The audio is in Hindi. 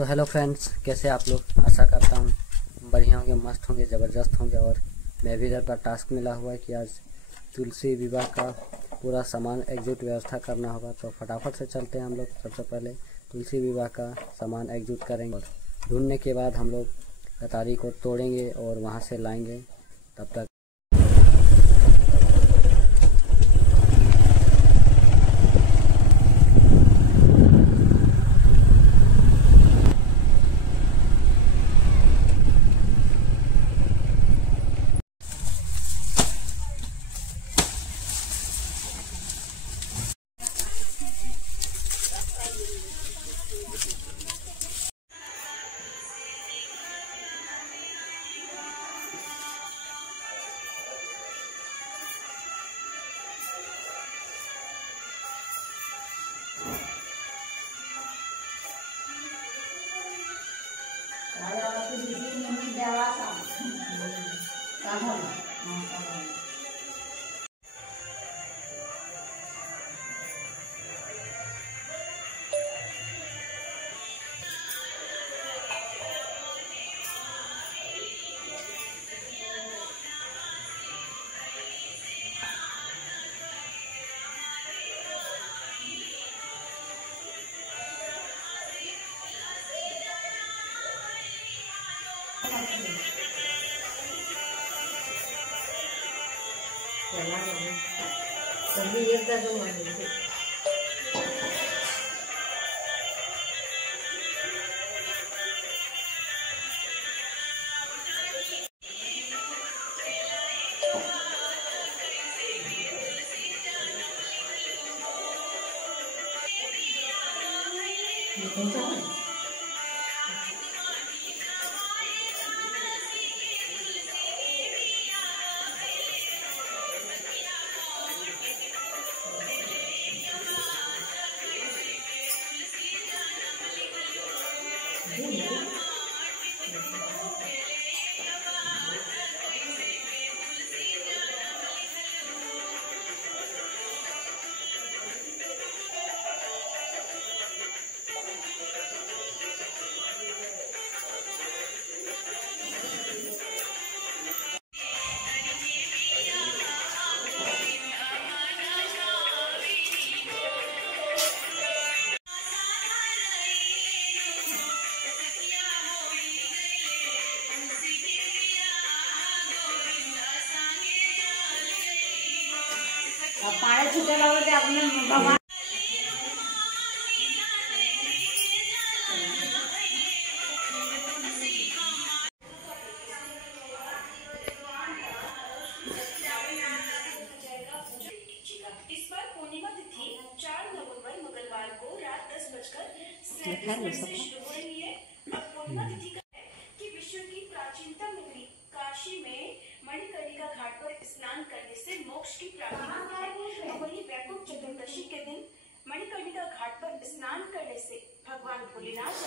तो हेलो फ्रेंड्स, कैसे आप लोग? आशा करता हूँ बढ़िया होंगे, मस्त होंगे, ज़बरदस्त होंगे। और मैं भी इधर पर टास्क मिला हुआ है कि आज तुलसी विवाह का पूरा सामान एग्जीक्यूट व्यवस्था करना होगा। तो फटाफट से चलते हैं हम लोग। सबसे पहले तुलसी विवाह का सामान एग्जीक्यूट करेंगे और ढूंढने के बाद हम लोग कतारी को तोड़ेंगे और वहाँ से लाएंगे। तब तक पाड़े छूटे लगे थे अपने भगवान इस बार पूर्णिमा तिथि 4 नवंबर मंगलवार को रात 10:37 से शुरू हो रही है। अब पूर्णिमा तिथि का है कि विश्व की प्राचीनतम नगरी काशी में मणिकर्णिका घाट पर स्नान करने से मोक्ष की प्राप्ति होती है। और वहीं वैकुंठ चतुर्दशी के दिन मणिकर्णिका घाट पर स्नान करने से भगवान भोलेनाथ